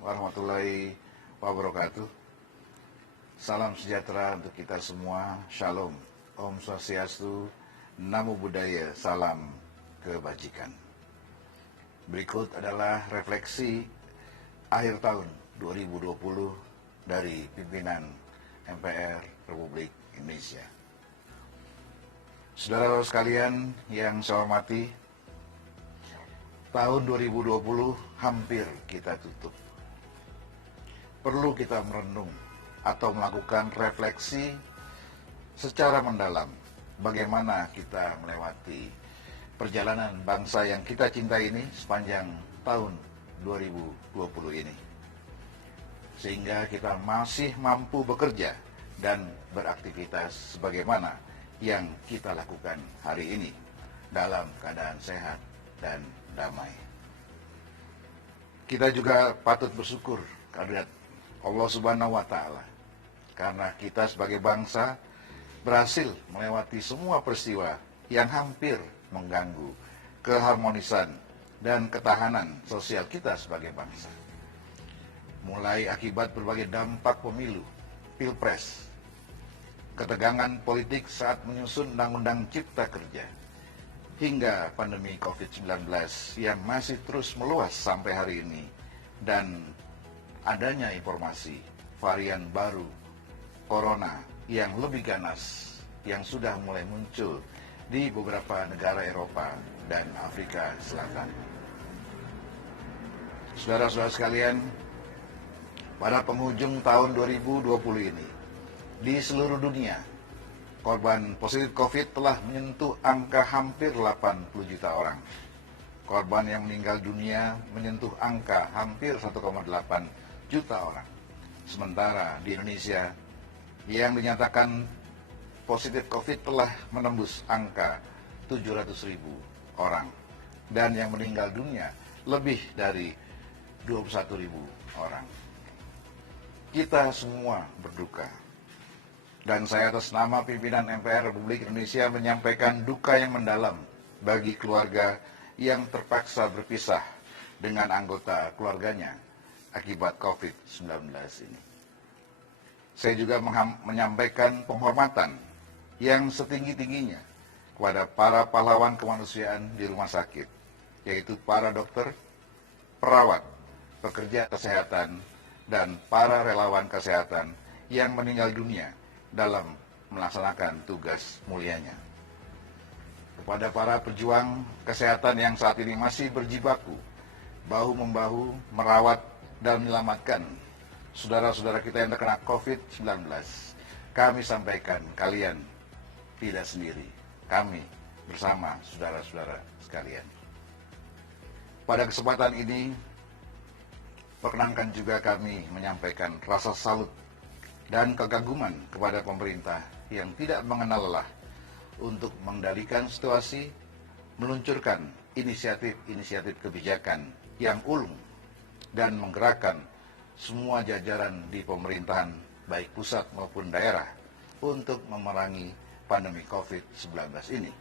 warahmatullahi wabarakatuh. Salam sejahtera untuk kita semua. Shalom, Om Swastiastu, Namo Buddhaya, salam kebajikan. Berikut adalah refleksi akhir tahun 2020 dari pimpinan MPR Republik Indonesia. Saudara sekalian yang saya hormati, tahun 2020 hampir kita tutup. Perlu kita merenung atau melakukan refleksi secara mendalam bagaimana kita melewati perjalanan bangsa yang kita cintai ini sepanjang tahun 2020 ini. Sehingga kita masih mampu bekerja dan beraktivitas sebagaimana yang kita lakukan hari ini dalam keadaan sehat dan damai. Kita juga patut bersyukur kehadirat Allah Subhanahu wa Ta'ala, karena kita sebagai bangsa berhasil melewati semua peristiwa yang hampir mengganggu keharmonisan dan ketahanan sosial kita sebagai bangsa. Mulai akibat berbagai dampak pemilu, pilpres, ketegangan politik saat menyusun Undang-Undang Cipta Kerja, hingga pandemi COVID-19 yang masih terus meluas sampai hari ini, dan adanya informasi varian baru Corona yang lebih ganas yang sudah mulai muncul di beberapa negara Eropa dan Afrika Selatan. Saudara-saudara sekalian, pada penghujung tahun 2020 ini, di seluruh dunia, korban positif COVID telah menyentuh angka hampir 80 juta orang. Korban yang meninggal dunia menyentuh angka hampir 1,8 juta orang. Sementara di Indonesia, yang dinyatakan positif COVID telah menembus angka 700.000 orang. Dan yang meninggal dunia lebih dari 21.000 orang. Kita semua berduka. Dan saya atas nama pimpinan MPR Republik Indonesia menyampaikan duka yang mendalam bagi keluarga yang terpaksa berpisah dengan anggota keluarganya akibat COVID-19 ini. Saya juga menyampaikan penghormatan yang setinggi-tingginya kepada para pahlawan kemanusiaan di rumah sakit, yaitu para dokter, perawat, pekerja kesehatan, dan para relawan kesehatan yang meninggal dunia dalam melaksanakan tugas mulianya. Kepada para pejuang kesehatan yang saat ini masih berjibaku, bahu-membahu merawat dan menyelamatkan saudara-saudara kita yang terkena COVID-19, kami sampaikan kalian tidak sendiri. Kami bersama saudara-saudara sekalian. Pada kesempatan ini, perkenankan juga kami menyampaikan rasa salut dan kekaguman kepada pemerintah yang tidak mengenal lelah untuk mengendalikan situasi, meluncurkan inisiatif-inisiatif kebijakan yang ulung, dan menggerakkan semua jajaran di pemerintahan, baik pusat maupun daerah, untuk memerangi pandemi COVID-19 ini,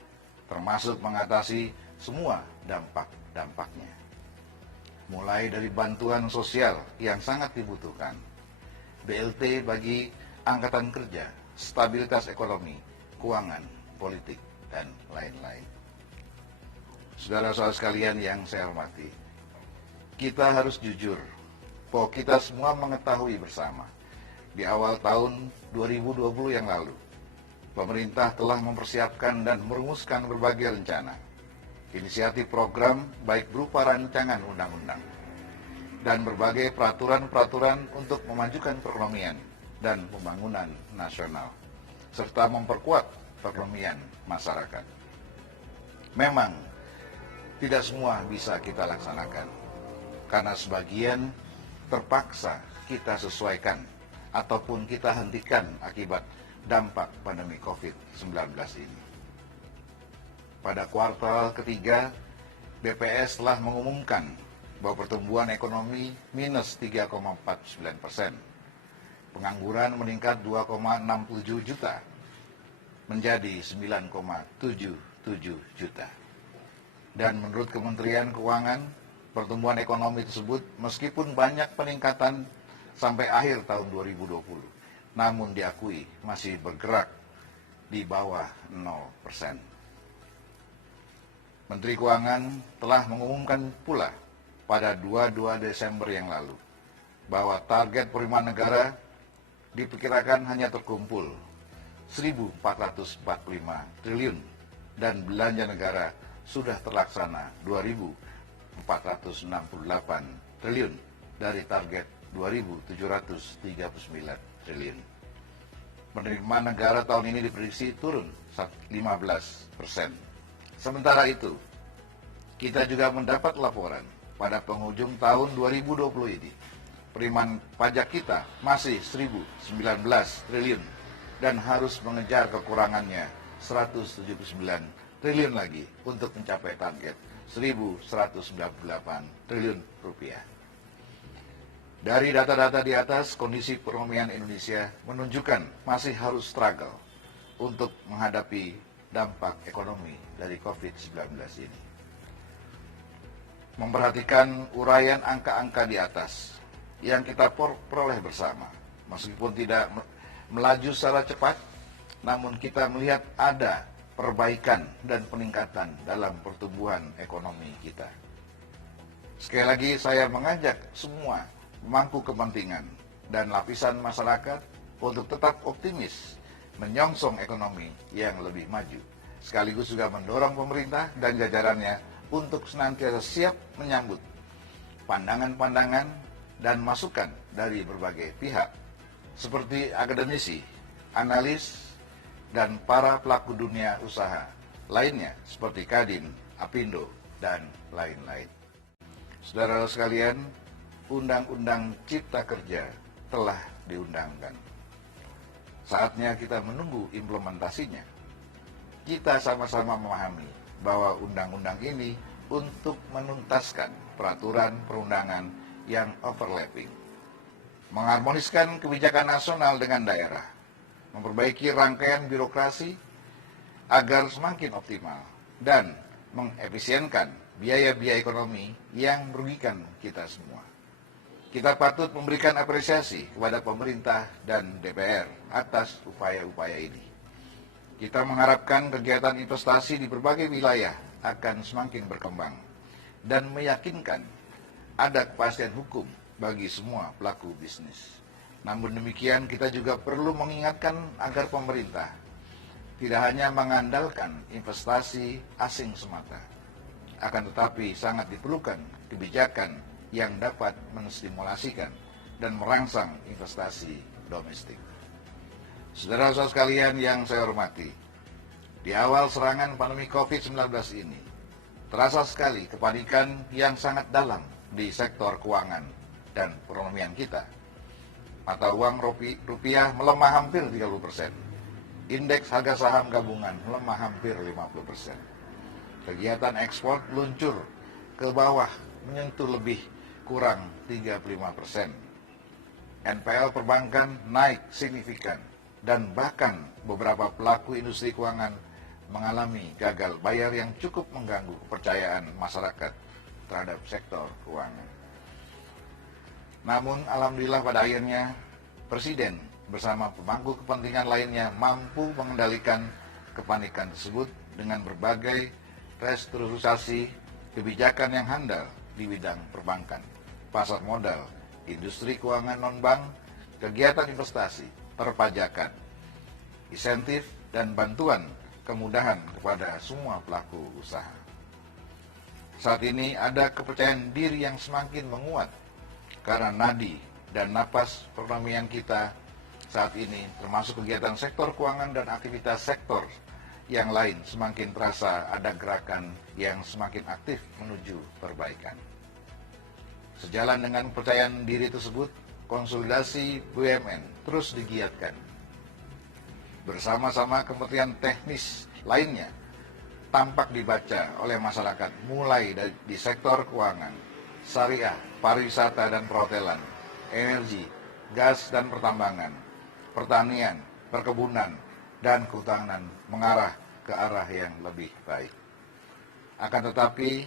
termasuk mengatasi semua dampak-dampaknya. Mulai dari bantuan sosial yang sangat dibutuhkan, BLT bagi angkatan kerja, stabilitas ekonomi, keuangan, politik, dan lain-lain. Saudara-saudara sekalian yang saya hormati, kita harus jujur bahwa kita semua mengetahui bersama di awal tahun 2020 yang lalu, pemerintah telah mempersiapkan dan merumuskan berbagai rencana, inisiatif program baik berupa rancangan undang-undang, dan berbagai peraturan-peraturan untuk memajukan perekonomian dan pembangunan nasional, serta memperkuat perekonomian masyarakat. Memang, tidak semua bisa kita laksanakan, karena sebagian terpaksa kita sesuaikan ataupun kita hentikan akibat dampak pandemi COVID-19 ini. Pada kuartal ketiga, BPS telah mengumumkan bahwa pertumbuhan ekonomi minus 3,49%. Pengangguran meningkat 2,67 juta menjadi 9,77 juta. Dan menurut Kementerian Keuangan, pertumbuhan ekonomi tersebut meskipun banyak peningkatan sampai akhir tahun 2020, namun diakui masih bergerak di bawah 0%. Menteri Keuangan telah mengumumkan pula pada 22 Desember yang lalu bahwa target penerimaan negara diperkirakan hanya terkumpul 1.445 triliun dan belanja negara sudah terlaksana 2.468 triliun dari target 2.739 triliun. Penerimaan negara tahun ini diprediksi turun 15%. Sementara itu, kita juga mendapat laporan pada penghujung tahun 2020 ini, penerimaan pajak kita masih 1.019 triliun dan harus mengejar kekurangannya 179 triliun lagi untuk mencapai target 1.198 triliun rupiah. Dari data-data di atas, kondisi perekonomian Indonesia menunjukkan masih harus struggle untuk menghadapi dampak ekonomi dari COVID-19 ini. Memperhatikan uraian angka-angka di atas yang kita peroleh bersama, meskipun tidak melaju secara cepat, namun kita melihat ada perbaikan dan peningkatan dalam pertumbuhan ekonomi kita. Sekali lagi saya mengajak semua pemangku kepentingan dan lapisan masyarakat untuk tetap optimis menyongsong ekonomi yang lebih maju, sekaligus juga mendorong pemerintah dan jajarannya untuk senantiasa siap menyambut pandangan-pandangan dan masukan dari berbagai pihak, seperti akademisi, analis, dan para pelaku dunia usaha lainnya seperti Kadin, Apindo, dan lain-lain. Saudara sekalian, Undang-Undang Cipta Kerja telah diundangkan. Saatnya kita menunggu implementasinya. Kita sama-sama memahami bahwa undang-undang ini untuk menuntaskan peraturan perundangan yang overlapping, mengharmoniskan kebijakan nasional dengan daerah, memperbaiki rangkaian birokrasi agar semakin optimal, dan mengefisienkan biaya-biaya ekonomi yang merugikan kita semua. Kita patut memberikan apresiasi kepada pemerintah dan DPR atas upaya-upaya ini. Kita mengharapkan kegiatan investasi di berbagai wilayah akan semakin berkembang dan meyakinkan ada kepastian hukum bagi semua pelaku bisnis. Namun demikian, kita juga perlu mengingatkan agar pemerintah tidak hanya mengandalkan investasi asing semata, akan tetapi sangat diperlukan kebijakan yang dapat menstimulasikan dan merangsang investasi domestik. Saudara-saudara sekalian yang saya hormati, di awal serangan pandemi COVID-19 ini, terasa sekali kepanikan yang sangat dalam di sektor keuangan dan perekonomian kita. Mata uang rupiah melemah hampir 30%. Indeks harga saham gabungan melemah hampir 50%. Kegiatan ekspor meluncur ke bawah menyentuh lebih kurang 35%. NPL perbankan naik signifikan dan bahkan beberapa pelaku industri keuangan mengalami gagal bayar yang cukup mengganggu kepercayaan masyarakat terhadap sektor keuangan. Namun alhamdulillah pada akhirnya Presiden bersama pemangku kepentingan lainnya mampu mengendalikan kepanikan tersebut dengan berbagai restrukturisasi kebijakan yang handal di bidang perbankan, pasar modal, industri keuangan non-bank, kegiatan investasi, perpajakan, insentif, dan bantuan kemudahan kepada semua pelaku usaha. Saat ini ada kepercayaan diri yang semakin menguat karena nadi dan napas perekonomian kita saat ini, termasuk kegiatan sektor keuangan dan aktivitas sektor yang lain, semakin terasa ada gerakan yang semakin aktif menuju perbaikan. Sejalan dengan kepercayaan diri tersebut, konsolidasi BUMN terus digiatkan. Bersama-sama kementerian teknis lainnya tampak dibaca oleh masyarakat mulai di sektor keuangan, syariah, pariwisata dan perhotelan, energi, gas dan pertambangan, pertanian, perkebunan, dan kehutanan mengarah ke arah yang lebih baik. Akan tetapi,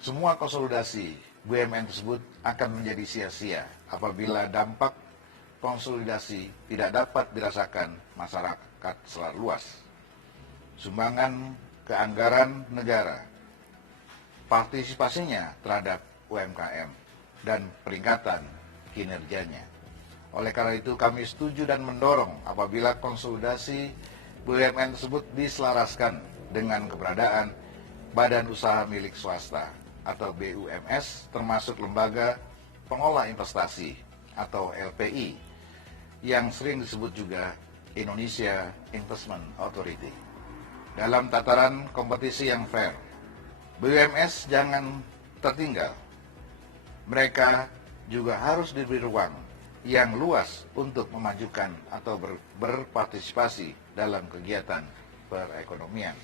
Semua konsolidasi BUMN tersebut akan menjadi sia-sia apabila dampak konsolidasi tidak dapat dirasakan masyarakat secara luas. Sumbangan ke anggaran negara, partisipasinya terhadap UMKM, dan peningkatan kinerjanya. Oleh karena itu kami setuju dan mendorong apabila konsolidasi BUMN tersebut diselaraskan dengan keberadaan badan usaha milik swasta atau BUMS, termasuk lembaga pengelola investasi atau LPI yang sering disebut juga Indonesia Investment Authority. Dalam tataran kompetisi yang fair, BUMS jangan tertinggal. Mereka juga harus diberi ruang yang luas untuk memajukan atau berpartisipasi dalam kegiatan perekonomian.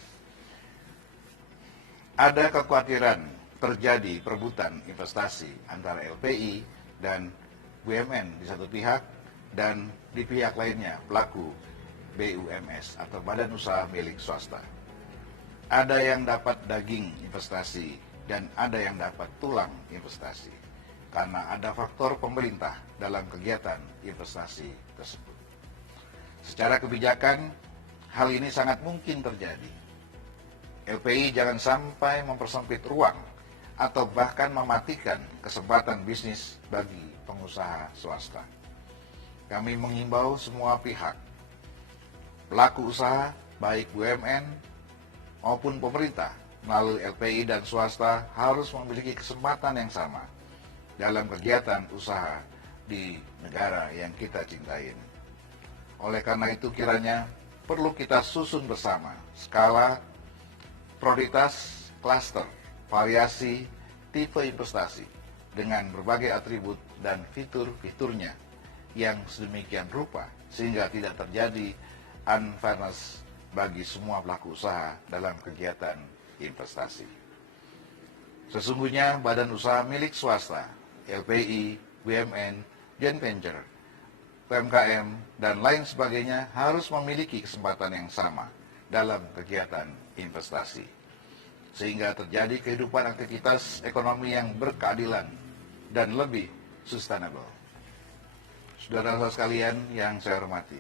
Ada kekhawatiran terjadi perebutan investasi antara LPI dan BUMN di satu pihak dan di pihak lainnya pelaku BUMS atau badan usaha milik swasta. Ada yang dapat daging investasi dan ada yang dapat tulang investasi karena ada faktor pemerintah dalam kegiatan investasi tersebut. Secara kebijakan, hal ini sangat mungkin terjadi. LPI jangan sampai mempersempit ruang atau bahkan mematikan kesempatan bisnis bagi pengusaha swasta. Kami mengimbau semua pihak, pelaku usaha, baik BUMN maupun pemerintah, melalui LPI dan swasta harus memiliki kesempatan yang sama dalam kegiatan usaha di negara yang kita cintai. Oleh karena itu kiranya perlu kita susun bersama skala, prioritas, klaster, variasi, tipe investasi dengan berbagai atribut dan fitur-fiturnya yang sedemikian rupa sehingga tidak terjadi unfairness bagi semua pelaku usaha dalam kegiatan investasi. Sesungguhnya badan usaha milik swasta, LPI, BUMN, joint venture, UMKM, dan lain sebagainya harus memiliki kesempatan yang sama dalam kegiatan investasi, sehingga terjadi kehidupan aktivitas ekonomi yang berkeadilan dan lebih sustainable. Saudara-saudara sekalian yang saya hormati,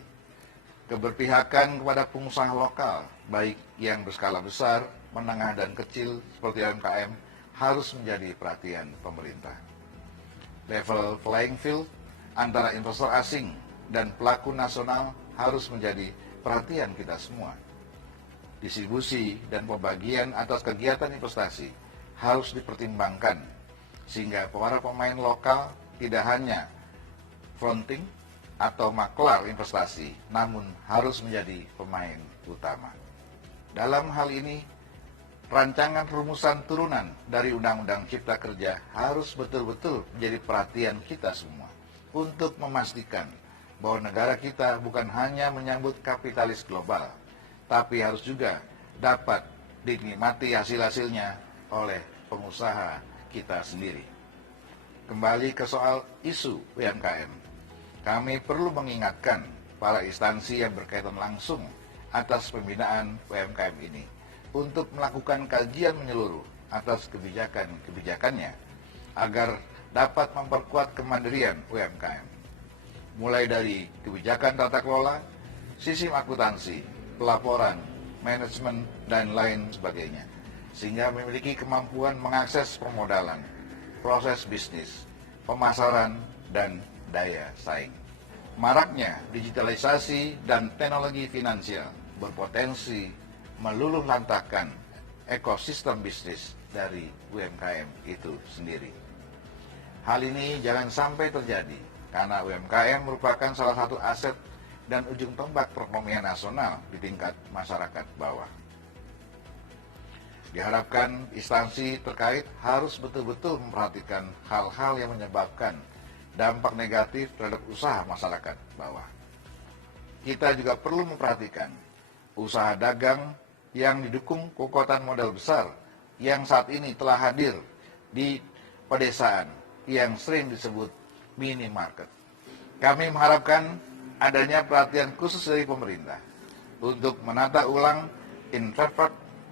keberpihakan kepada pengusaha lokal, baik yang berskala besar, menengah, dan kecil seperti UMKM, harus menjadi perhatian pemerintah. Level playing field antara investor asing dan pelaku nasional harus menjadi perhatian kita semua. Distribusi dan pembagian atas kegiatan investasi harus dipertimbangkan sehingga para pemain lokal tidak hanya fronting atau maklar investasi, namun harus menjadi pemain utama. Dalam hal ini, rancangan rumusan turunan dari Undang-Undang Cipta Kerja harus betul-betul menjadi perhatian kita semua untuk memastikan bahwa negara kita bukan hanya menyambut kapitalis global, tapi harus juga dapat dinikmati hasil-hasilnya oleh pengusaha kita sendiri. Kembali ke soal isu UMKM, kami perlu mengingatkan para instansi yang berkaitan langsung atas pembinaan UMKM ini untuk melakukan kajian menyeluruh atas kebijakan-kebijakannya agar dapat memperkuat kemandirian UMKM, mulai dari kebijakan tata kelola, sistem akuntansi, pelaporan, manajemen, dan lain sebagainya, sehingga memiliki kemampuan mengakses permodalan, proses bisnis, pemasaran, dan daya saing. Maraknya digitalisasi dan teknologi finansial berpotensi meluluhlantahkan ekosistem bisnis dari UMKM itu sendiri. Hal ini jangan sampai terjadi karena UMKM merupakan salah satu aset dan ujung tombak perekonomian nasional di tingkat masyarakat bawah. Diharapkan instansi terkait harus betul-betul memperhatikan hal-hal yang menyebabkan dampak negatif terhadap usaha masyarakat bawah. Kita juga perlu memperhatikan usaha dagang yang didukung kekuatan modal besar yang saat ini telah hadir di pedesaan yang sering disebut minimarket. Kami mengharapkan adanya perhatian khusus dari pemerintah untuk menata ulang in fair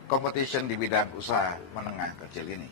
competition di bidang usaha menengah kecil ini.